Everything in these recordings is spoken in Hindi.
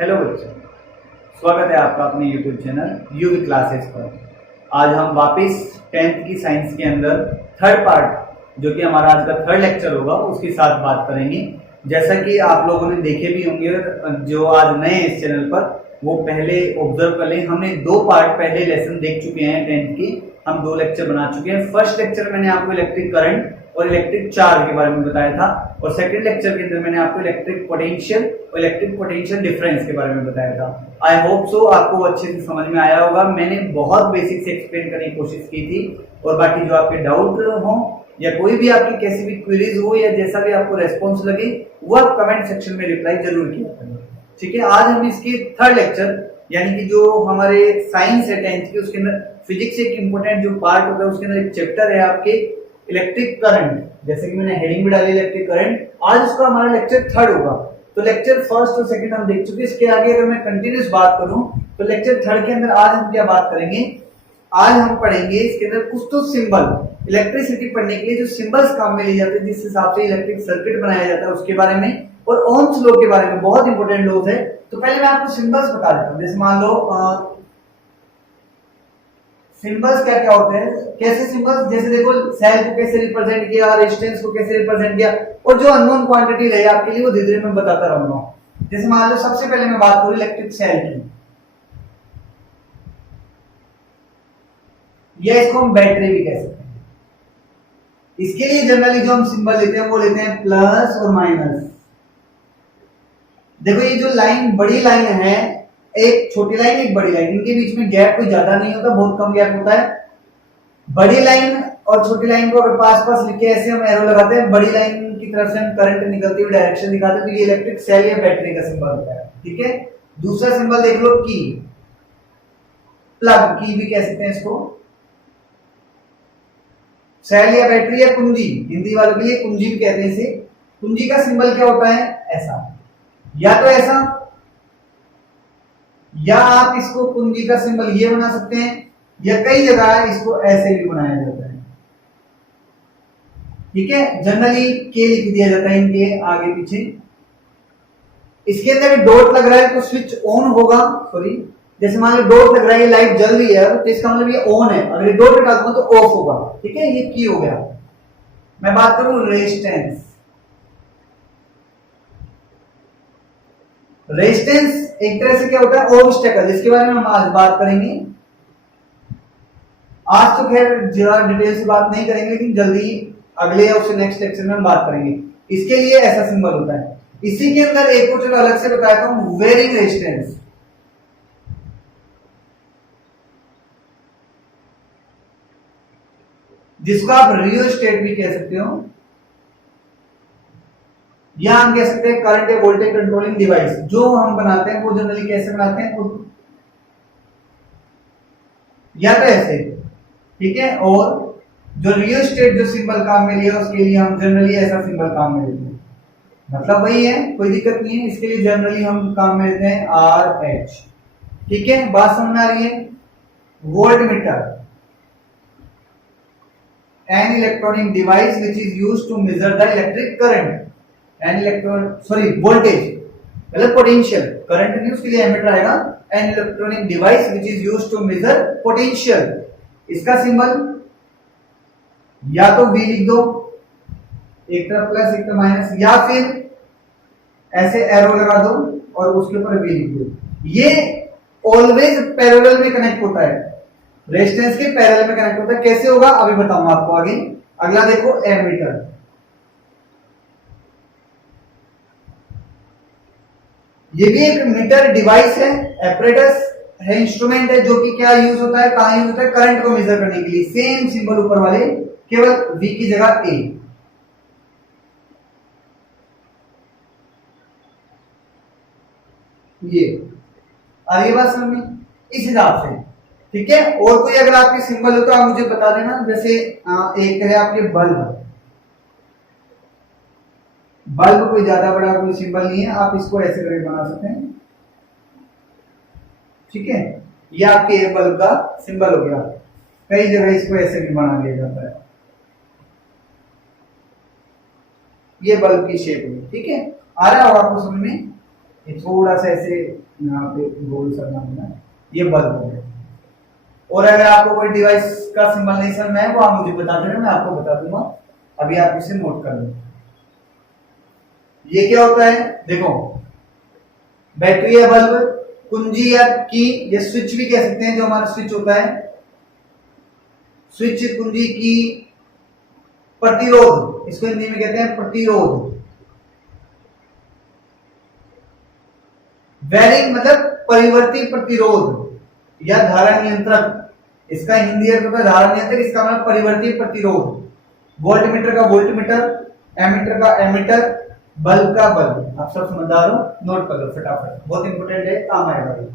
हेलो बच्चों, स्वागत है आपका अपने यूट्यूब चैनल यूवी क्लासेस पर। आज हम वापस 10th की साइंस के अंदर थर्ड पार्ट जो कि हमारा आज का थर्ड लेक्चर होगा उसके साथ बात करेंगे। जैसा कि आप लोगों ने देखे भी होंगे जो आज नए इस चैनल पर, वो पहले ऑब्जर्व कर लें। हमने 2 पार्ट पहले लेसन देख चुके हैं 10th की, हम 2 लेक्चर बना चुके हैं। फर्स्ट लेक्चर मैंने आपको इलेक्ट्रिक करंट और इलेक्ट्रिक चार्ज के बारे में बताया था और सेकंड लेक्चर के अंदर मैंने आपको इलेक्ट्रिक पोटेंशियल और इलेक्ट्रिक पोटेंशियल डिफरेंस के बारे में बताया था। आई होप सो आपको अच्छे से समझ में आया होगा। मैंने बहुत बेसिक से एक्सप्लेन करने की कोशिश की थी और बाकी जो आपके डाउट हो या कोई भी आपकी कैसी भी क्वेरीज हो या जैसा भी आपको रेस्पॉन्स लगे वो आप कमेंट सेक्शन में रिप्लाई जरूर किया करें। ठीक है, आज हम इसके थर्ड लेक्चर यानी कि जो हमारे साइंस है 10th की, उसके अंदर फिजिक्स एक इंपॉर्टेंट जो पार्ट होता है उसके अंदर एक चैप्टर है आपके इलेक्ट्रिक करंट। जैसे कि मैंने हेडिंग भी डाली इलेक्ट्रिक करंट, आज उसका हमारा लेक्चर थर्ड होगा। तो लेक्चर फर्स्ट और सेकंड हम देख चुके हैं। इसके आगे अगर मैं कंटिन्यूस बात करूं तो लेक्चर थर्ड के अंदर आज हम क्या बात करेंगे, आज हम पढ़ेंगे इसके अंदर कुछ तो सिंबल, इलेक्ट्रिसिटी पढ़ने के लिए जो सिंबल्स काम में लिए जाते हैं जिस हिसाब से इलेक्ट्रिक सर्किट बनाया जाता है उसके बारे में, और ओम्स लॉ के बारे में। बहुत इंपॉर्टेंट लॉज है। तो पहले मैं आपको सिंबल्स बता देता हूं। जैसे मान लो सिंबल्स क्या क्या होते हैं, कैसे सिंबल्स, जैसे देखो सेल को कैसे रिप्रेजेंट किया, रेजिस्टेंस को कैसे रिप्रेजेंट किया, और जो अननोन क्वांटिटी रही आपके लिए वो धीरे धीरे मैं बताता रहूंगा। जैसे मान लो सबसे पहले मैं बात करूं इलेक्ट्रिक सेल की, या इसको हम बैटरी भी कह सकते हैं। इसके लिए जनरली जो हम सिंबल लेते हैं वो लेते हैं प्लस और माइनस। देखो ये जो लाइन, बड़ी लाइन है, एक छोटी लाइन एक बड़ी लाइन, इनके बीच में गैप कोई ज्यादा नहीं होता, बहुत कम गैप होता है। बड़ी लाइन और छोटी लाइन को अगर पास पास लिख के ऐसे हम एरो लगाते हैं, बड़ी लाइन की तरफ से हम करंट निकलती हुई डायरेक्शन दिखाते हैं, तो ये इलेक्ट्रिक सेल या बैटरी का सिंबल होता है। ठीक है, दूसरा सिंबल देख लो की, प्लग की भी कह सकते हैं इसको। सेल या बैटरी या कुंजी, हिंदी वालों के लिए कुंजी भी कहते हैं इसे। कुंजी का सिंबल क्या होता है, ऐसा, या तो ऐसा, या आप इसको कुंजी का सिंबल ये बना सकते हैं, या कई जगह इसको ऐसे भी बनाया जाता है। ठीक है, जनरली के लिख दिया जाता है इनके आगे पीछे। इसके अंदर डॉट लग रहा है तो स्विच ऑन होगा, सॉरी, जैसे मान लो डॉट लग रहा है, लाइट जल रही है तो इसका मतलब ये ऑन है, अगर डॉट हटा दूंगा तो ऑफ होगा। ठीक है, ये की हो गया। मैं बात करूं रेजिस्टेंस। रेजिस्टेंस एक तरह से क्या होता है, ऑब्स्टेकल, जिसके बारे में हम आज बात करेंगे। आज तो खैर ज्यादा डिटेल से बात नहीं करेंगे, लेकिन जल्दी अगले या उससे नेक्स्ट लेक्चर में हम बात करेंगे। इसके लिए ऐसा सिंबल होता है। इसी के अंदर एक को चलो अलग से बताता हूं, वेरिंग रेजिस्टेंस। जिसको आप रियोस्टेट भी कह सकते हो, या हम कह सकते हैं करंट या वोल्टेज कंट्रोलिंग डिवाइस। जो हम बनाते हैं वो जनरली कैसे बनाते हैं, या तो ऐसे। ठीक है, और जो रियोस्टेट जो सिंबल काम में लिया उसके लिए हम जनरली ऐसा सिंबल काम में लेते हैं। मतलब वही है, कोई दिक्कत नहीं है। इसके लिए जनरली हम काम में लेते हैं RH। ठीक है, बात समझ में आ रही है। Volt meter, an electronic device which is used to measure the electric current, voltage, मतलब पोटेंशियल, करंट नहीं, उसके लिए एमीटर आएगा। an electronic device which is used to measure potential, इसका सिंबल या तो V लिख दो, एक तरफ प्लस एक तरफ माइनस, या फिर ऐसे एरो लगा दो और उसके ऊपर V लिख दो। ये ऑलवेज पैरेलल में कनेक्ट होता है, रेजिस्टेंस के पैरेलल में कनेक्ट होता है। कैसे होगा अभी बताऊंगा आपको आगे। अगला देखो एमीटर। ये भी एक मीटर डिवाइस है, एपरेटस है, इंस्ट्रूमेंट है, जो कि क्या यूज होता है, कहां यूज होता है, करंट को मेजर करने के लिए। सेम सिंबल ऊपर वाले, केवल V की जगह A। ये आ रही बात समझ में, इस हिसाब से। ठीक है, और कोई अगर आपके सिंबल हो तो आप मुझे बता देना। जैसे एक है आपके बल्ब, बल्ब कोई ज्यादा बड़ा कोई सिंबल नहीं है, आप इसको ऐसे करके बना सकते हैं। ठीक है, ये आपके एक बल्ब का सिंबल हो गया। कई जगह इसको ऐसे भी बना लिया जाता है, ये बल्ब की शेप में। ठीक है, आ रहा होगा आपको समझ में। ये थोड़ा सा ऐसे यहाँ पे गोल सा नाम है, ये बल्ब हो गया। और अगर आपको कोई डिवाइस का सिंबल नहीं समझ में है वो आप मुझे बता देना, मैं आपको बता दूंगा। अभी आप इसे नोट कर लो। ये क्या होता है देखो, बैटरी या बल्ब, कुंजी या की, या स्विच भी कह सकते हैं, जो हमारा स्विच होता है, स्विच, कुंजी, की, प्रतिरोध, इसको हिंदी में कहते हैं प्रतिरोध। वैरिंग मतलब परिवर्ती प्रतिरोध या धारा नियंत्रक, इसका हिंदी अर्थ होता है धारा नियंत्रक, इसका मतलब परिवर्ती प्रतिरोध। वोल्टमीटर का वोल्टमीटर, एमीटर का एमीटर, बल्ब का बल्ब। आप सब समझदार हो, नोट कर लो फटाफट, बहुत इंपोर्टेंट है, काम आएगा ये।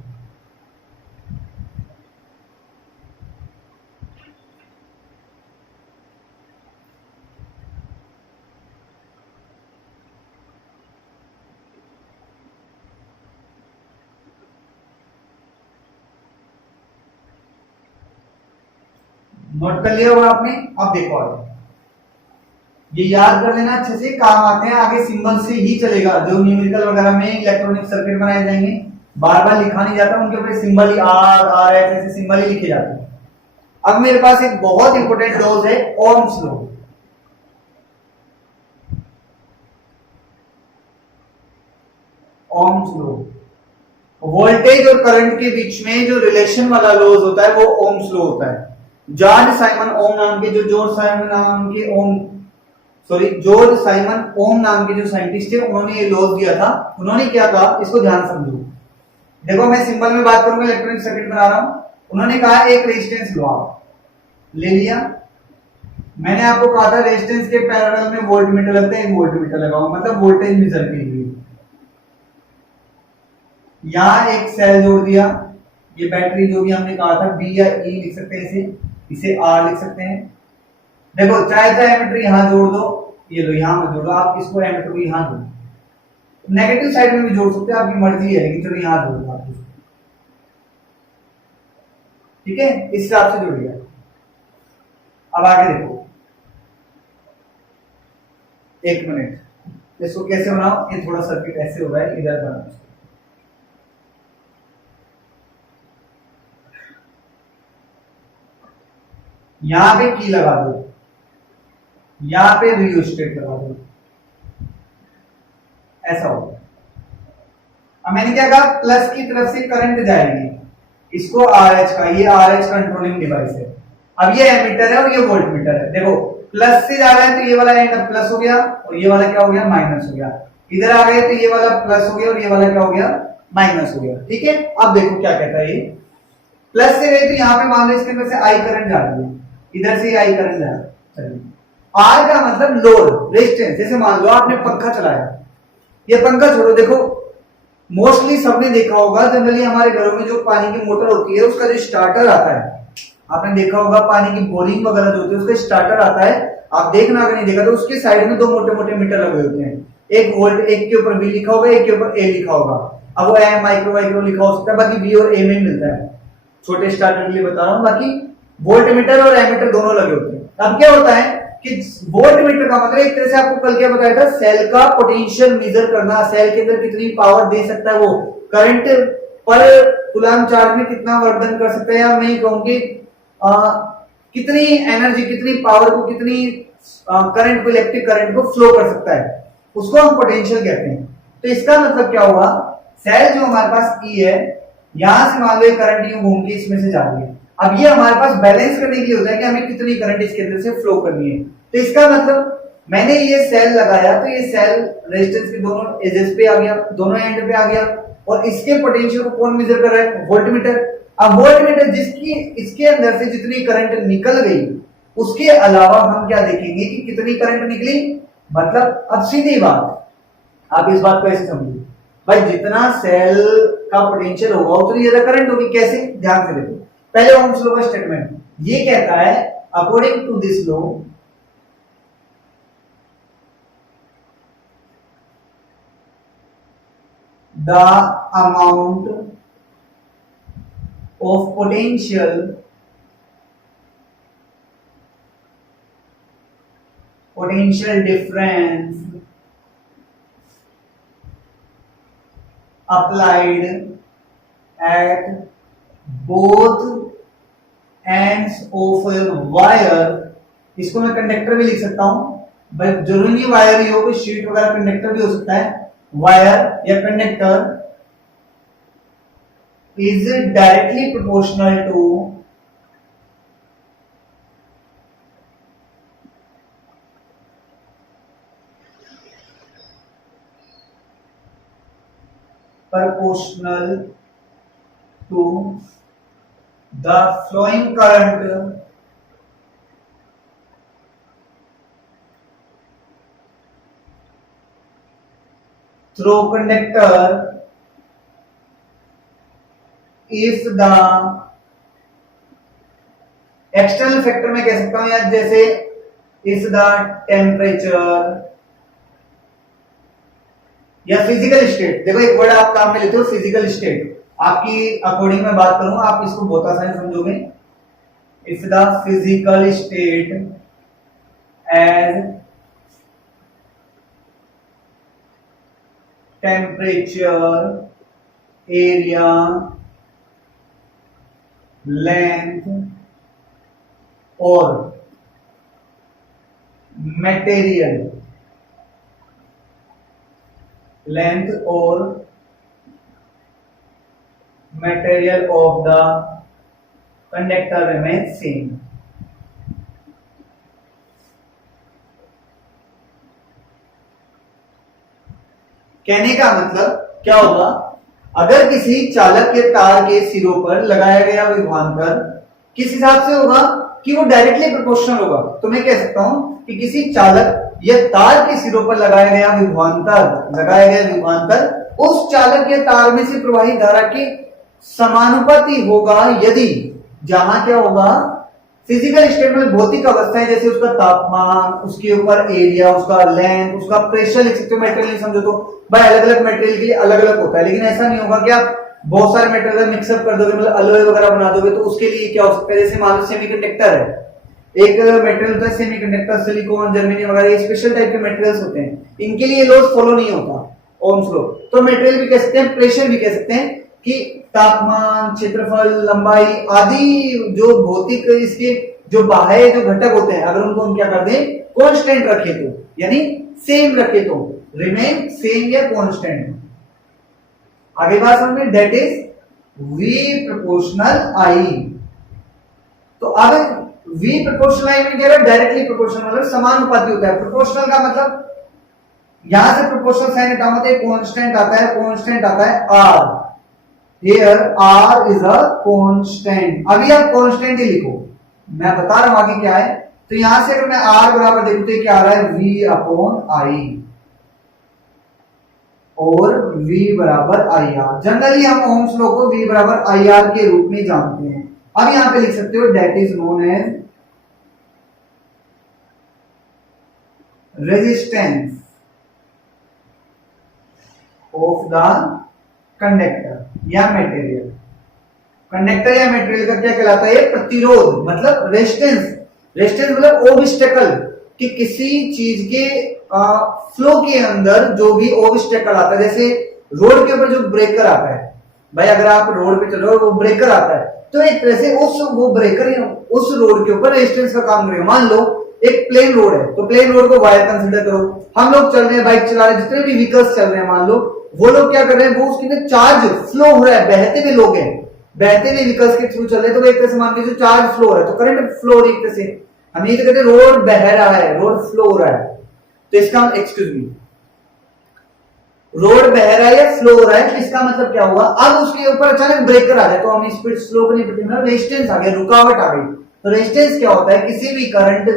नोट कर लिया होगा आपने। अब देखो आगे, ये याद कर लेना अच्छे से, काम आते हैं आगे, सिंबल से ही चलेगा। जो न्यूमेरिकल वगैरह में इलेक्ट्रॉनिक सर्किट बनाए जाएंगे, बार बार लिखा नहीं जाता, उनके ऊपर सिंबल ही आर आर एच ऐसे सिंबल ही लिखे जाते हैं। अब मेरे पास एक बहुत इंपॉर्टेंट लॉज है, Ohm's law. Ohm's law, voltage और करंट के बीच में जो रिलेशन वाला लॉज होता है वो ओम्स लॉ होता है। जॉर्ज साइमन ओम नाम के, जॉर्ज साइमन ओम नाम के जो साइंटिस्ट थे, उन्होंने ये लॉ दिया था। उन्होंने क्या कहा, इसको ध्यान समझो। देखो मैं सिंबल में बात करूंगा, इलेक्ट्रॉनिक सर्किट बना रहा हूं। उन्होंने कहा एक रेजिस्टेंस लो, आप ले लिया। मैंने आपको कहा था रेजिस्टेंस के पैरेलल में वोल्टमीटर लगता है, एक वोल्टमीटर लगाओ, मतलब वोल्टेज मेजर के लिए। यहां एक सेल जोड़ दिया, ये बैटरी जो भी हमने कहा था, बी या ई लिख सकते हैं, इसे आर लिख सकते हैं। देखो चाहे तो एमीटर यहां जोड़ दो, ये लो यहां मत जोड़ो, आप इसको एमीटर को यहां जोड़ो, नेगेटिव साइड में भी जोड़ सकते हो, आपकी मर्जी है, लेकिन चलो यहां जोड़ दो आप इसको, ठीक है, इस हिसाब से जुड़ गया। अब आगे देखो, एक मिनट, इसको कैसे बनाओ, ये थोड़ा सर्किट ऐसे हो रहा है, इधर बनाओ। यहां पे की लगा दो, यहां पे रियोस्टेट लगा दो, ऐसा होगा। अब मैंने क्या कहा, प्लस की तरफ से करंट जाएगी, इसको आरएच का, ये आरएच कंट्रोलिंग डिवाइस है। अब ये एमीटर है और ये वोल्टमीटर है। देखो प्लस से जा रहा है तो ये वाला एंड प्लस हो गया, और ये वाला क्या हो गया, माइनस हो गया। इधर आ गए तो ये वाला प्लस हो गया और ये वाला क्या हो गया, माइनस हो गया। ठीक है, अब देखो क्या कहता है ये, प्लस से गए तो यहाँ पे मान लो इसके अंदर से आई करंट जा रही है, इधर से आई करंट जा रहा है। चलिए, आर का मतलब लोड, रेजिस्टेंस। जैसे मान लो आपने पंखा चलाया, ये पंखा छोड़ो, देखो मोस्टली सबने देखा होगा, जनरली हमारे घरों में जो पानी की मोटर होती है उसका जो स्टार्टर आता है, आपने देखा होगा, पानी की बोरिंग वगैरह जो होती है उसका स्टार्टर आता है। आप देखना, अगर नहीं देखा तो उसके साइड में दो मोटे मोटे मीटर लगे होते हैं, एक वोल्ट, एक के ऊपर बी लिखा होगा, एक के ऊपर ए लिखा होगा। अब वो ए माइक्रो माइक्रो लिखा हो सकता है, बाकी बी और ए में मिलता है, छोटे स्टार्टर के लिए बता रहा हूं। बाकी वोल्ट मीटर और एमीटर दोनों लगे होते हैं। अब क्या होता है कि वोल्ट मीटर का मतलब, एक तरह से आपको कल क्या बताया था, सेल का पोटेंशियल मेजर करना, सेल के अंदर कितनी पावर दे सकता है वो, करंट पर कूलम चार्ज में कितना वर्धन कर सकता है, या मैं कहूंगी कितनी एनर्जी, कितनी पावर को, कितनी करंट को, इलेक्ट्रिक करंट को फ्लो कर सकता है, उसको हम पोटेंशियल कहते हैं। तो इसका मतलब क्या हुआ, सेल जो हमारे पास ई है, यहां से मान लो करंट यूं घूम के इसमें से जा रही है। अब ये हमारे पास बैलेंस करने के लिए होता है कि हमें कितनी करंट इसके अंदर से फ्लो करनी है। तो इसका मतलब मैंने ये सेल लगाया, तो ये सेल रेजिस्टेंस के दोनों एजेस पे आ गया, दोनों एंड पे आ गया, और इसके पोटेंशियल को कौन मेजर कर रहा है, वोल्टमीटर। अब वोल्टमीटर जिसकी, इसके अंदर से जितनी करंट निकल गई, उसके अलावा हम क्या देखेंगे कि कितनी करंट निकली। मतलब अब सीधी बात, आप इस बात को ऐसे समझिए भाई, जितना सेल का पोटेंशियल होगा उतनी ज्यादा करंट होगी। कैसे, ध्यान से देखो, पहले ओम्स लॉ का स्टेटमेंट ये कहता है, according to this law the amount of potential difference applied at both ends of wire, इसको मैं कंडक्टर भी लिख सकता हूं, बट जरूरी नहीं वायर ही हो, कोई शीट वगैरह कंडक्टर भी हो सकता है। वायर या conductor is directly proportional to proportional to the flowing current through conductor if the external factor में कह सकता हूं या जैसे इफ द टेम्परेचर या फिजिकल स्टेट। देखो एक वर्ड आप काम में लेते हो फिजिकल स्टेट, आपकी अकॉर्डिंग में बात करूं, आप इसको बहुत आसानी समझोगे। If the physical state as temperature, area, length और मटेरियल, लेंथ और material of the conductor remain same. कहने का मतलब क्या होगा, अगर किसी चालक के तार के सिरों पर लगाया गया विभवांतर किस हिसाब से होगा कि वो डायरेक्टली प्रोपोर्शनल होगा, तो मैं कह सकता हूं कि किसी चालक या तार के सिरों पर लगाया गया विभवांतर उस चालक या तार में से प्रवाहित धारा के समानुपाती होगा यदि जहां क्या होगा, फिजिकल स्टेट में भौतिक अवस्थाएं जैसे उसका तापमान, उसके ऊपर एरिया, उसका लेंथ, उसका प्रेशर लिख सकते हो। मटेरियल नहीं समझो तो भाई अलग अलग मटेरियल के लिए अलग अलग होता है, लेकिन ऐसा नहीं होगा कि आप बहुत सारे मटेरियल मिक्सअप कर दोगे, मतलब अलॉय वगैरह बना दोगे, तो उसके लिए क्या हो सकता है, जैसे मान लो सेमीकंडक्टर है, एक मटेरियल होता है सेमीकंडक्टर, सिलिकॉन, जर्मेनियम वगैरह, ये स्पेशल टाइप के मटेरियल्स होते हैं, इनके लिए लॉज फॉलो नहीं होता ओम्स लॉ। तो मटेरियल भी कह सकते हैं, प्रेशर भी कह सकते हैं कि तापमान, क्षेत्रफल, लंबाई आदि जो भौतिक इसके जो बाह्य जो घटक होते हैं, अगर उनको हम क्या कर दें, कांस्टेंट रखे तो, यानी सेम रखे तो, रिमेन सेम या कांस्टेंट। आगे बात समझ में, that is V proportional I। तो अब V प्रोपोर्शनल I में क्या है, डायरेक्टली प्रोपोर्शनल मतलब समानुपाती होता है। प्रोपोर्शनल का मतलब यहां से प्रोपोर्शनल साइन हटाओ तो एक कांस्टेंट आता है, कांस्टेंट आता है R। Here R is a constant. अभी आप कांस्टेंट ही लिखो, मैं बता रहा हूं आगे क्या है। तो यहां से अगर मैं R बराबर देखूं तो क्या आ रहा है, V अपॉन I और V बराबर IR। जनरली हम ओम्स लॉ को V बराबर IR के रूप में जानते हैं। अब यहां पे लिख सकते हो that is known as resistance of the conductor या मटेरियल। कंडक्टर या मटेरियल का क्या कहलाता है, प्रतिरोध, मतलब रेजिस्टेंस। रेजिस्टेंस मतलब ऑब्स्टेकल, कि किसी चीज के फ्लो के अंदर जो भी ऑब्स्टेकल आता है, जैसे रोड के ऊपर जो ब्रेकर आता है, भाई अगर आप रोड पे चल रहे हो वो ब्रेकर आता है, तो एक तरह से वो ब्रेकर उस रोड के ऊपर रेजिस्टेंस का काम करेगा। मान लो एक प्लेन रोड है, तो प्लेन रोड को वायर कंसीडर करो, हम लोग चल रहे हैं, बाइक चला रहे हैं, जितने भी व्हीकल्स चल रहे हैं, मान लो वो लोग क्या कर रहे हैं, वो उसके अंदर चार्ज फ्लो हो रहा है, बहते हुए लोग हैं, बहते हुए व्हीकल्स के थ्रू चल रहे हैं, तो एक तरह से मान लीजिए चार्ज फ्लो हो रहा है, तो करंट फ्लो एक तरह से हम ये कहते हैं रोड बह रहा है, रोड फ्लो हो रहा है। तो इसका एक्सक्यूज मी, रोड बह रहा है या फ्लो हो रहा है, तो इसका मतलब क्या हुआ, अब उसके ऊपर अचानक ब्रेकर आ जाए तो हम स्पीड स्लो नहीं पड़ती, मतलब रेजिस्टेंस आ गया, रुकावट आ गई। तो रेजिस्टेंस क्या होता है, किसी भी करंट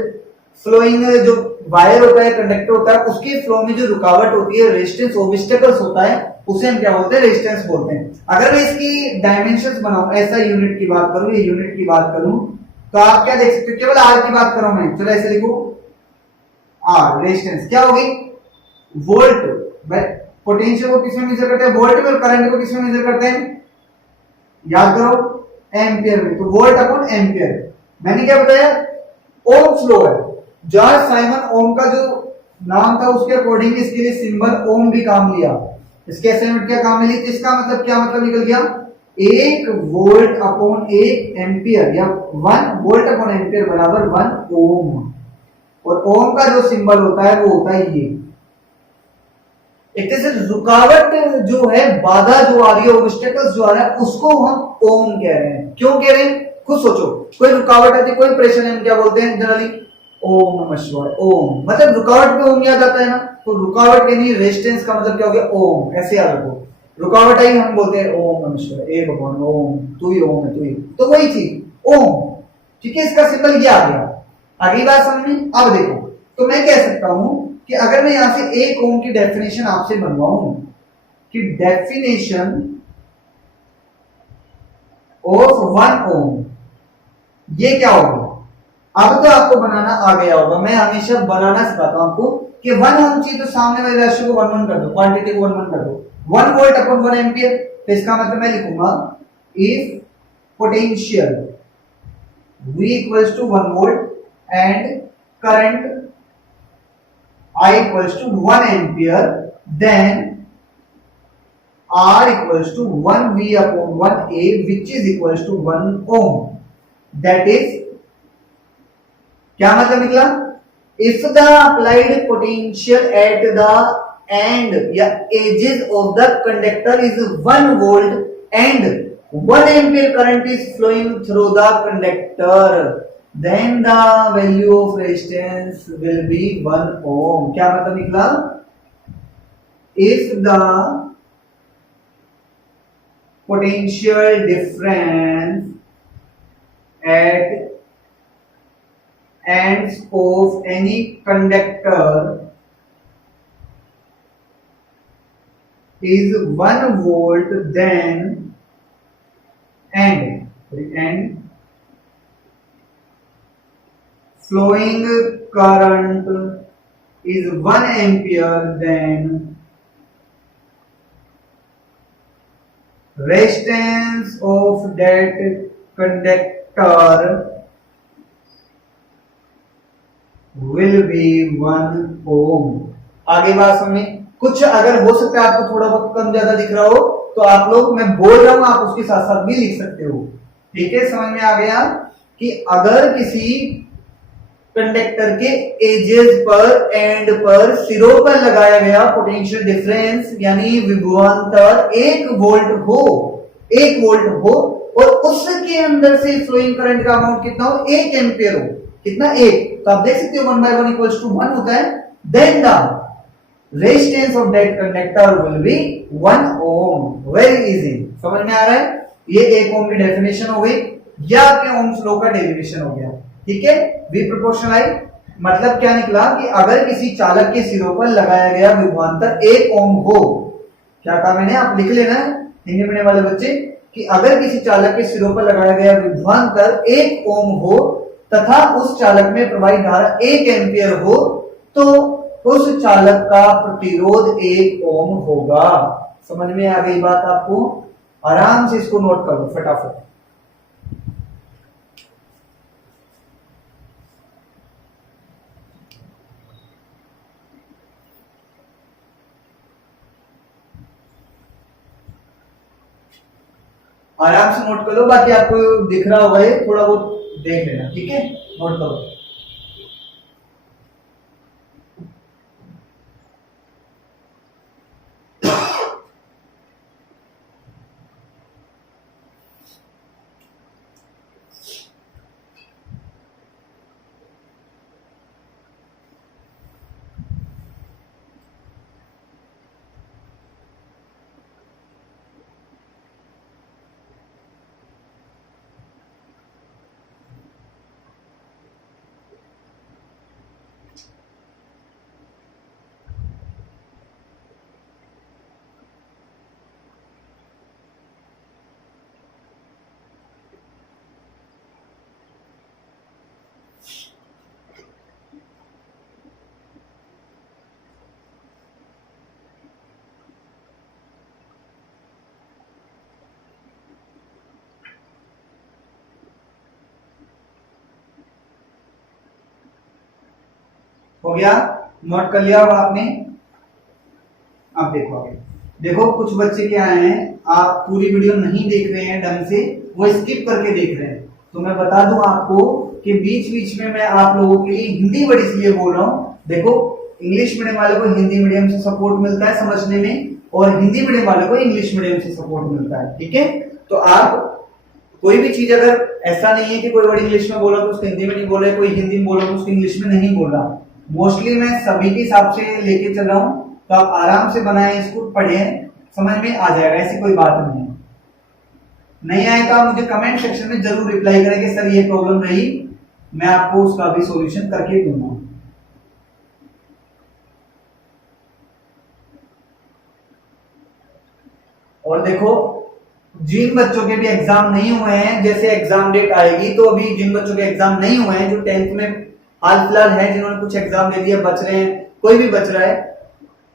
फ्लोइंग जो वायर होता है, कंडक्टर होता है, उसके फ्लो में जो रुकावट होती है, रेजिस्टेंस ऑब्स्टेकल्स होता है, उसे हम क्या बोलते हैं, रेजिस्टेंस बोलते हैं। अगर मैं इसकी डायमेंशंस बनाऊं, ऐसा यूनिट की बात करूं, ये यूनिट की बात करूं, तो आप क्या देख सकते हो, केवल आर की बात करूं मैं, चलो ऐसे लिखो आर, रेजिस्टेंस क्या होगी, वोल्ट। पोटेंशियल को किसमें मेजर करते हैं, वोल्ट में, और करंट को किसमें मेजर करते हैं, याद करो एम्पियर में, तो वोल्ट अपॉन एम्पियर। मैंने क्या बताया, ओम्स लॉ है, जॉर्ज साइमन ओम का जो नाम था उसके अकॉर्डिंग इसके लिए सिंबल ओम भी काम लिया, इसके असाइनमेंट क्या काम मिली, इसका मतलब क्या मतलब निकल गया, 1 वोल्ट अपॉन 1 एम्पियर या 1 वोल्ट अपॉन एम्पियर बराबर 1 ओम। और ओम का जो सिंबल होता है वो होता है ये। एक तरह से रुकावट जो है, बाधा जो आ रही है, ऑब्स्टेकल्स जो आ रहा है, उसको हम ओम कह रहे हैं। क्यों कह रहे हैं? खुद सोचो, कोई रुकावट आती है, कोई प्रेशर है, हम क्या बोलते हैं जनरली? ओम नमः शिवाय। ओम मतलब रुकावट पे ओम याद आता है ना, तो रुकावट यानी रेजिस्टेंस का मतलब क्या हो गया? ओम। ऐसे याद रखो, रुकावट आई हम बोलते हैं ओम नमः शिवाय, ए भगवान ओम, तू ही ओम है, तू ही। तो वही चीज ओम, ठीक है, इसका सिंबल ये आ गया। अगली बात समझ में? अब देखो, तो मैं कह सकता हूं कि अगर मैं यहां से 1 ओम की डेफिनेशन आपसे बनवाऊं कि डेफिनेशन ऑफ 1 ओम, ये क्या होगा? अब तो आपको बनाना आ गया होगा, मैं हमेशा बनाना सिखाता हूं आपको कि 1 ओम चाहिए तो सामने वाले राशि को 1 1 कर दो, क्वांटिटी को 1 1 कर दो। 1 वोल्ट अपॉन 1 एम्पियर, तो इसका मतलब मैं लिखूंगा if potential V equals to 1 volt and current I equals to 1 ampere, then R equals to 1 V upon 1 A, which is equals to 1 ohm. That is, क्या मतलब निकला? If the applied potential at the end या edges of the conductor is 1 volt and 1 ampere current is flowing through the conductor, then the value of resistance will be 1 ohm. क्या मतलब निकला? If the potential difference at ends of any conductor is 1 volt, then and flowing current is 1 ampere, then resistance of that conductor will be 1 ohm. आगे बात समझे? कुछ अगर हो सकता है आपको थोड़ा बहुत कम ज्यादा दिख रहा हो तो आप लोग, मैं बोल रहा हूं, आप उसके साथ साथ भी लिख सकते हो। ठीक है, समझ में आ गया कि अगर किसी कंडक्टर के एजेस पर, एंड पर, सिरों पर लगाया गया पोटेंशियल डिफरेंस यानी विभवांतर 1 वोल्ट हो, 1 वोल्ट हो, और उसके अंदर से फ्लोइंग करंट का अमाउंट कितना हो? 1 एम्पियर हो। कितना? 1। तो आप देख सकते हो 1 by 1 equals to 1 होता है। Then the resistance of that conductor will be 1 ohm. Very easy, समझ में आ रहा है? ये 1 ओम की डेफिनेशन हो गई, या आपके ओम्स लॉ का डेरिवेशन हो गया। ठीक है, वी प्रोपोर्शनल आई मतलब क्या निकला कि अगर किसी चालक के सिरों पर लगाया गया विभवांतर 1 ओम हो, क्या कहा मैंने? आप लिख लेना हिंदी मीडियम वाले बच्चे कि अगर किसी चालक के सिरों पर लगाया गया विभवांतर 1 ओम हो तथा उस चालक में प्रवाहित धारा 1 एम्पियर हो, तो उस चालक का प्रतिरोध 1 ओम होगा। समझ में आ गई बात आपको? आराम से इसको नोट कर लो फटाफट। आराम से नोट कर लो, बाकी आपको दिख रहा होगा ये, थोड़ा बहुत देख लेना। ठीक है, नोट करो। हो गया? नोट कर लिया होगा आपने? अब देखो आगे। देखो कुछ बच्चे क्या हैं, आप पूरी वीडियो नहीं देख रहे हैं ढंग से, वो स्किप करके देख रहे हैं। तो मैं बता दूं आपको कि बीच बीच में मैं आप लोगों के लिए हिंदी वर्ड इसलिए बोल रहा हूं। देखो इंग्लिश मीडियम वालों को हिंदी मीडियम से सपोर्ट मिलता है समझने में, और हिंदी मीडियम वालों को इंग्लिश मीडियम से सपोर्ट मिलता है, ठीक है। तो आप कोई भी चीज अगर ऐसा नहीं है कि कोई वर्ड इंग्लिश में बोला तो उसको हिंदी में नहीं बोल रहा है, कोई हिंदी में बोला तो उसको इंग्लिश में नहीं बोल रहा। मोस्टली मैं सभी के हिसाब से लेके चल रहा हूं, तो आप आराम से बनाएं, इसको पढ़ें, समझ में आ जाएगा, ऐसी कोई बात नहीं है। नहीं आए तो आप मुझे कमेंट सेक्शन में जरूर रिप्लाई करें कि सर ये प्रॉब्लम रही, मैं आपको उसका भी सॉल्यूशन करके दूंगा। और देखो जिन बच्चों के भी एग्जाम नहीं हुए हैं, जैसे एग्जाम डेट आएगी तो अभी जिन बच्चों के एग्जाम नहीं हुए हैं, जो 10th में हाल फिलहाल है, जिन्होंने कुछ एग्जाम दे दिया, बच रहे हैं, कोई भी बच रहा है,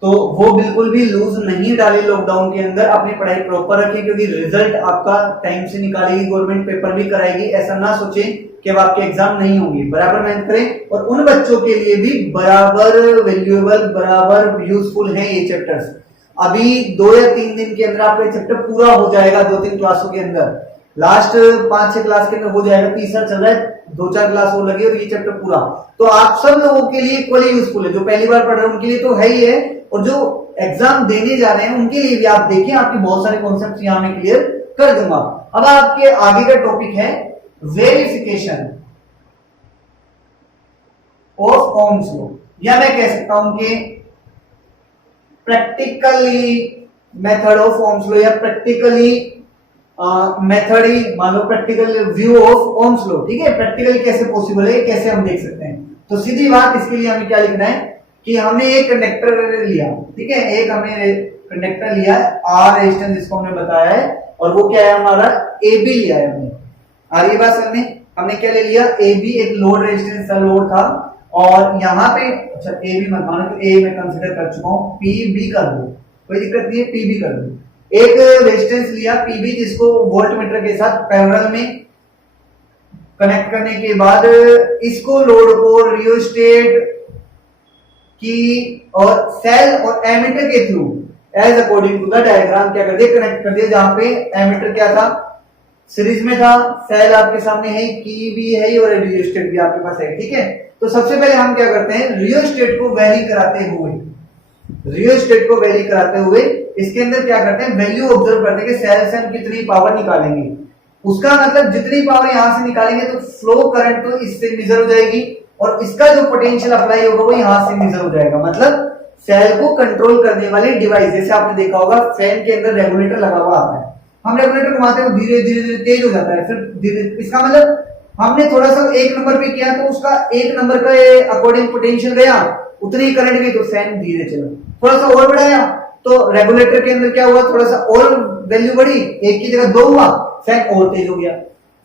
तो वो बिल्कुल भी लूज नहीं डाले लॉकडाउन के अंदर, अपनी पढ़ाई प्रॉपर रखें, क्योंकि रिजल्ट आपका टाइम से निकालेगी गवर्नमेंट, पेपर भी कराएगी। ऐसा ना सोचें कि अब आपके एग्जाम नहीं होंगे, बराबर मेहनत करें। और उन बच्चों के लिए भी बराबर वैल्यूएबल, बराबर यूजफुल है ये चैप्टर्स। अभी 2 या 3 दिन के अंदर आपका चैप्टर पूरा हो जाएगा, 2-3 क्लासों के अंदर, लास्ट 5-6 क्लास के अंदर हो जाएगा, तीसरा चल रहा है, 2-4 क्लास और लगी और ये चैप्टर पूरा। तो आप सब लोगों के लिए इक्वली यूजफुल है, जो पहली बार पढ़ रहे हैं उनके लिए तो है ही है, और जो एग्जाम देने जा रहे हैं उनके लिए भी आप देखिए, आपके बहुत सारे कॉन्सेप्ट यहां में क्लियर कर दूंगा। अब आपके आगे का टॉपिक है वेरिफिकेशन ऑफ ओम्स लॉ, या मैं कह सकता हूं कि practically method of Ohm's law, या प्रैक्टिकली मेथड ही मान लो, practical view of Ohm's law, ठीक है। प्रैक्टिकली कैसे पॉसिबल है, कैसे हम देख सकते हैं। तो सीधी बात, इसके लिए हमें क्या लिखना है कि हमने एक कंडक्टर लिया, ठीक है, एक हमने कंडक्टर लिया आर रेजिस्टेंस, जिसको हमने बताया है, और वो क्या है हमारा ए बी लिया है हमने। आ रही बात समझ में, हमने क्या ले लिया, ए बी एक लोड रेजिस्टेंस का लोड था, और यहाँ पे अच्छा ए बी मत मानो, तो ए मैं कंसीडर कर चुका हूँ, पी बी कर दो, कोई दिक्कत नहीं है, पी बी कर दो। एक रेजिस्टेंस लिया पी बी, जिसको वोल्टमीटर के साथ पैरेलल में कनेक्ट करने के बाद इसको लोड को रियोस्टेट की और सेल और एमीटर के through as according to the diagram क्या कर दिया, कनेक्ट कर दिया, जहां पे एमीटर क्या था, सीरीज में था, सेल आपके सामने है, की भी है और रियोस्टेट भी आपके पास है, ठीक है। तो सबसे पहले हम क्या करते हैं, रियोस्टेट को वैरी कराते हुए, रियोस्टेट को वैरी कराते हुए इसके अंदर क्या करते हैं, वैल्यू ऑब्जर्व करते हैं कि सेल से हम कितनी पावर निकालेंगे। उसका मतलब जितनी पावर यहां से निकालेंगे तो फ्लो करंट तो इससे मेजर हो जाएगी, और इसका जो पोटेंशियल अप्लाई होगा वो यहां से मेजर हो जाएगा। मतलब सेल को कंट्रोल करने वाले डिवाइस, जैसे आपने देखा होगा फैन के अंदर रेगुलेटर लगा हुआ आता है, हम रेगुलेटर घुमाते हैं धीरे धीरे तेज हो जाता है, फिर धीरे, इसका मतलब हमने थोड़ा सा 1 नंबर पे किया तो उसका 1 नंबर का अकॉर्डिंग पोटेंशियल गया, उतनी करंट गई तो फैन धीरे चला। थोड़ा सा और बढ़ाया तो रेगुलेटर के अंदर क्या हुआ, थोड़ा सा और वैल्यू बढ़ी, 1 की जगह 2 हुआ, फैन और तेज हो गया।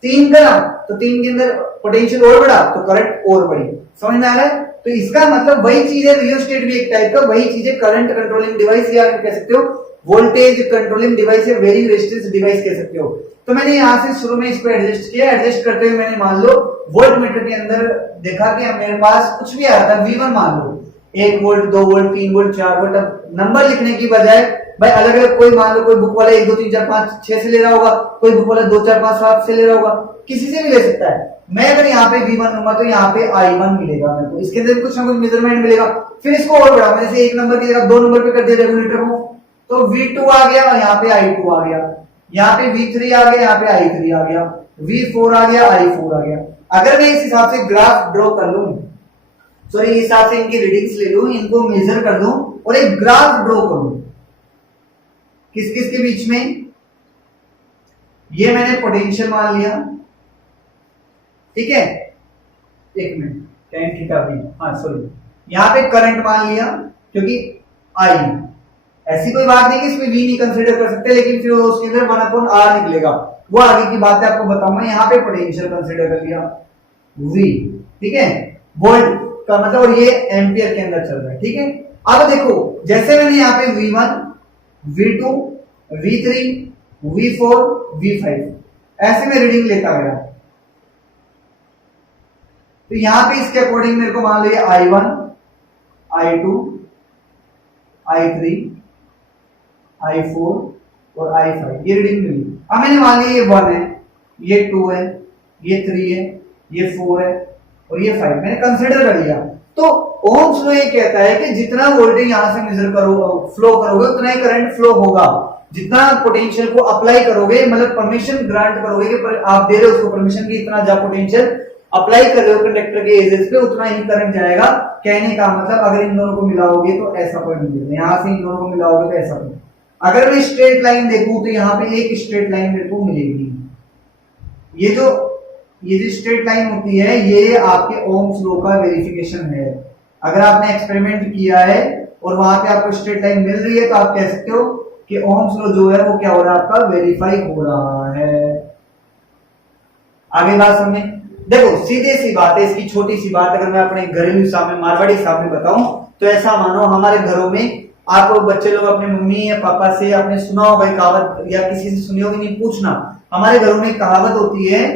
3 करा तो 3 के अंदर पोटेंशियल और बढ़ा तो करंट और बढ़ी। समझ में आ रहा है? तो इसका मतलब वही चीज है, रियोस्टेट भी एक टाइप का वही चीज है, करंट कंट्रोलिंग डिवाइस, या कह सकते हो वोल्टेज कंट्रोलिंग डिवाइस, या वेरी रेजिस्टेंस डिवाइस कह सकते हो। तो मैंने यहां से शुरू में इसको एडजस्ट किया, एडजस्ट करते हुए मैंने मान लो वोल्ट मीटर के अंदर देखा कि मेरे पास कुछ भी आ रहा था, V1 मान लो, 1 वोल्ट, 2 वोल्ट, 3 वोल्ट, 4 वोल्ट। अब नंबर लिखने की बजाय भाई अलग अलग, कोई मान लो कोई बुक वाला 1 2 3 4 5 6 से ले रहा होगा, कोई बुक वाला 2 4 5 7 से ले रहा होगा, किसी से भी ले सकता है। मैं अगर यहाँ पे V1 लूंगा तो यहाँ पे I1 मिलेगा मेरे को, इसके अंदर कुछ ना कुछ मेजरमेंट मिलेगा। फिर इसको और बढ़ाऊंगा, जैसे 1 नंबर की जगह 2 नंबर पे कर दिया रेगुलेटर को, तो V2 आ गया और यहाँ पे I2 आ गया, यहाँ पे V3 आ गया, यहाँ पे I3 आ गया, V4 आ गया, I4 आ गया। अगर मैं इस हिसाब से ग्राफ ड्रॉ कर लूं, सॉरी इस हिसाब से इनकी रीडिंग्स ले लूं, इनको मेजर कर दूं और एक ग्राफ ड्रॉ करूं किस किस के बीच में, ये मैंने पोटेंशियल मान लिया, ठीक है, 1 मिनट, tan थीटा भी, हाँ सॉरी, यहां पे करंट मान लिया, क्योंकि I, ऐसी कोई बात नहीं कि इसमें V नहीं कंसीडर कर सकते, लेकिन फिर उसके अंदर 1/R निकलेगा, वो आगे की बात है, आपको बताऊंगा। यहाँ पे पोटेंशियल कंसीडर कर लिया V, ठीक है, वोल्ट का मतलब, और ये एम्पियर के अंदर चल रहा है, ठीक है। अब देखो जैसे मैंने यहाँ पे V1, V2, V3, V4, V5 ऐसे में रीडिंग लेता गया, तो यहां पे इसके अकॉर्डिंग मेरे को मान लो I1, I2, I3, I4 और I5 ये रीडिंग मिली। अब मैंने मान लिया ये 1 है, ये 2 है, ये 3 है, ये 4 है और ये 5 मैंने कंसिडर कर लिया। तो ओम्स लॉ ये कहता है कि जितना वोल्टेज यहां से मेजर फ्लो करोगे उतना ही करंट फ्लो होगा। जितना पोटेंशियल को अप्लाई करोगे, मतलब परमिशन ग्रांट करोगे कि आप दे रहे हो उसको परमिशन की इतना ज्यादा पोटेंशियल अप्लाई कर रहे हो कंडक्टर के एजेस पे, उतना ही करंट जाएगा। कहने का मतलब अगर इन दोनों को मिलाओगे तो ऐसा पॉइंट मिलेगा, यहां से इन दोनों को मिलाओगे तो ऐसा पॉइंट। अगर मैं स्ट्रेट लाइन देखूं तो यहाँ पे एक स्ट्रेट लाइन मेरे को मिलेगी। ये जो स्ट्रेट लाइन होती है ये आपके ओम्स लॉ का वेरिफिकेशन है। अगर आपने एक्सपेरिमेंट किया है और वहां पे आपको स्ट्रेट लाइन मिल रही है तो आप कह सकते हो कि ओम्स लॉ जो है वो क्या हो रहा है, आपका वेरीफाई हो रहा है। आगे बात समझे, देखो सीधे सी बात है, इसकी छोटी सी बात अगर मैं अपने घरेलू हिसाब में, मारवाड़ी हिसाब में बताऊं तो ऐसा मानो हमारे घरों में आप बच्चे लोग अपने मम्मी या पापा से आपने सुना होगा कहावत, या किसी से सुनी होगी, नहीं पूछना। हमारे घरों में कहावत होती है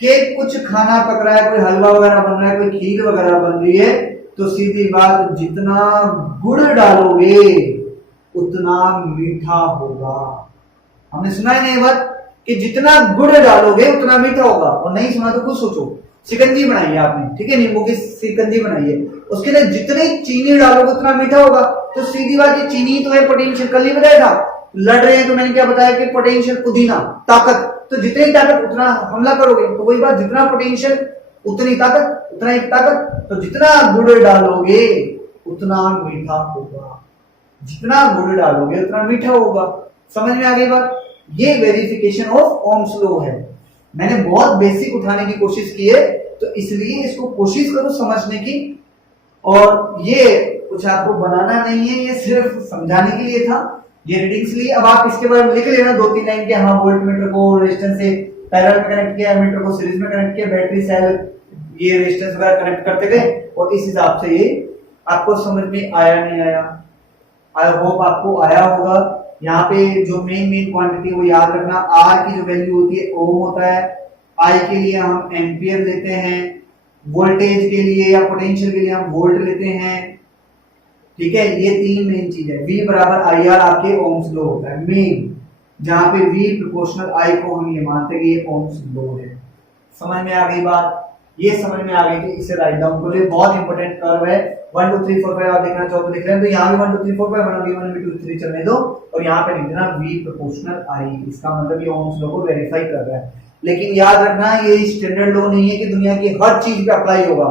कि कुछ खाना पक रहा है, कोई हलवा वगैरह बन रहा है, कोई खीर वगैरह बन रही है, तो सीधी बात जितना गुड़ डालोगे उतना मीठा होगा। हमने सुना है नहीं बात कि जितना गुड़ डालोगे उतना मीठा होगा। और नहीं सुना तो खुद सोचो, शिकंजी बनाई है आपने, ठीक है, नींबू की शिकंजी बनाई है, उसके लिए जितनी चीनी डालोगे उतना मीठा होगा। तो सीधी बात ये चीनी तो है पोटेंशियल, कल ही बताया था, लड़ रहे हैं तो मैंने क्या बताया कि पोटेंशियल पुदीना ताकत, तो जितनी ताकत उतना हमला करोगे। तो वही बात, जितना पोटेंशियल उतनी ताकत, उतना एक ताकत, तो जितना गुड़ डालोगे उतना मीठा होगा, जितना गुड़ डालोगे उतना मीठा होगा। समझ में आ गई बात? ये वेरिफिकेशन ऑफ ओम्स लॉ है। मैंने बहुत बेसिक उठाने की कोशिश की है, तो इसलिए इसको कोशिश करो समझने की। और ये कुछ आपको बनाना नहीं है, ये सिर्फ समझाने के लिए था, ये रीडिंग्स लिए। अब आप इसके बारे में लिख लेना 2-3 लाइन के, हाँ वोल्ट मीटर को रेजिस्टेंस से पैरेलल में कनेक्ट किया, मीटर को सीरीज में कनेक्ट किया, बैटरी सेल ये रेजिस्टेंस वगैरह कनेक्ट करते गए, और इस हिसाब से ये आपको समझ में आया नहीं आया, आई होप आपको आया होगा। यहाँ पे जो मेन क्वांटिटी वो याद रखना, आर की जो वैल्यू होती है ओम होता है, आई के लिए हम एम्पियर लेते हैं, वोल्टेज के लिए या पोटेंशियल के लिए हम वोल्ट लेते हैं, ठीक है। ये 3 मेन चीज है। V बराबर आई आर आपके ओम्स लॉ होता है मेन, जहां पे V प्रोपोर्शनल I को हम ये मानते हैं कि ये ओम्स लॉ है। समझ में आ गई बात? ये समझ में आ गई कि इसे राइट डाउन कर ले, बहुत इंपॉर्टेंट कर्व है। 1 2 3 4 5 आप देखना चाहो तो देख रहे हैं, तो यहाँ भी 1 2 3 4 5 1 V 1 V 2 3 चलने दो, और यहाँ पे लिख देना V प्रोपोर्शनल I, इसका मतलब ये ओम्स लॉ को वेरीफाई कर रहा है। लेकिन याद रखना ये स्टैंडर्ड लॉ नहीं है कि दुनिया की हर चीज पे अप्लाई होगा,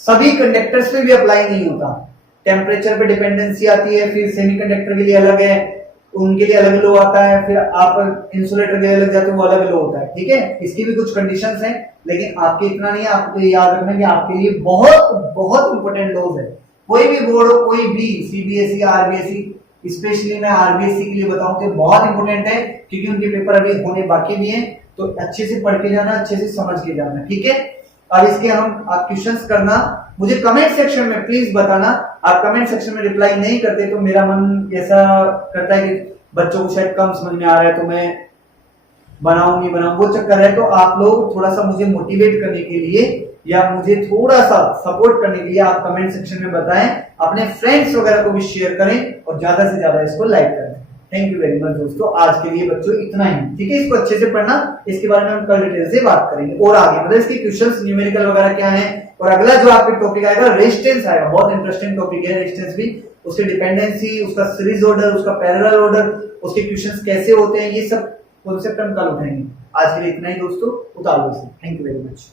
सभी कंडक्टर्स पे भी अप्लाई नहीं होता। टेम्परेचर पे डिपेंडेंसी आती है, फिर सेमीकंडक्टर के लिए अलग है, उनके लिए अलग लो आता है, फिर आप इंसुलेटर के लिए अलग जाते हो, वो अलग लो होता है, ठीक है। इसकी भी कुछ कंडीशंस हैं, लेकिन आपके इतना नहीं है। आपको याद रखना कि आपके लिए बहुत बहुत इंपॉर्टेंट लॉज है। कोई भी बोर्ड हो, कोई भी सीबीएसई आरबीएसई, स्पेशली मैं आरबीएसई के लिए बताऊं तो बहुत इंपॉर्टेंट है, क्योंकि उनके पेपर अभी होने बाकी भी हैं, तो अच्छे से पढ़ के जाना, अच्छे से समझ के जाना, ठीक है। अब इसके हम आप क्वेश्चंस करना, मुझे कमेंट सेक्शन में प्लीज बताना। आप कमेंट सेक्शन में रिप्लाई नहीं करते तो मेरा मन ऐसा करता है कि बच्चों को शायद कम समझ में आ रहा है, तो मैं बनाऊं नहीं बनाऊं वो चक्कर है। तो आप लोग थोड़ा सा मुझे मोटिवेट करने के लिए या मुझे थोड़ा सा सपोर्ट करने के लिए आप कमेंट सेक्शन में बताएं, अपने फ्रेंड्स वगैरह को भी शेयर करें और ज्यादा से ज्यादा इसको लाइक करें। थैंक यू वेरी मच दोस्तों, आज के लिए बच्चों इतना ही, ठीक है। इसको अच्छे से पढ़ना, इसके बारे में हम कल डिटेल से बात करेंगे और आगे मतलब इसके क्वेश्चंस न्यूमेरिकल वगैरह क्या है। और अगला जो आपके टॉपिक आएगा रेजिस्टेंस आएगा, बहुत इंटरेस्टिंग टॉपिक है रेजिस्टेंस भी, उसकी डिपेंडेंसी, उसका सीरीज ऑर्डर, उसका पैरेलल ऑर्डर, उसके क्वेश्चंस कैसे होते हैं, ये सब कॉन्सेप्ट हम कल उठाएंगे। आज के लिए इतना ही दोस्तों, उतार दो। Thank you very much.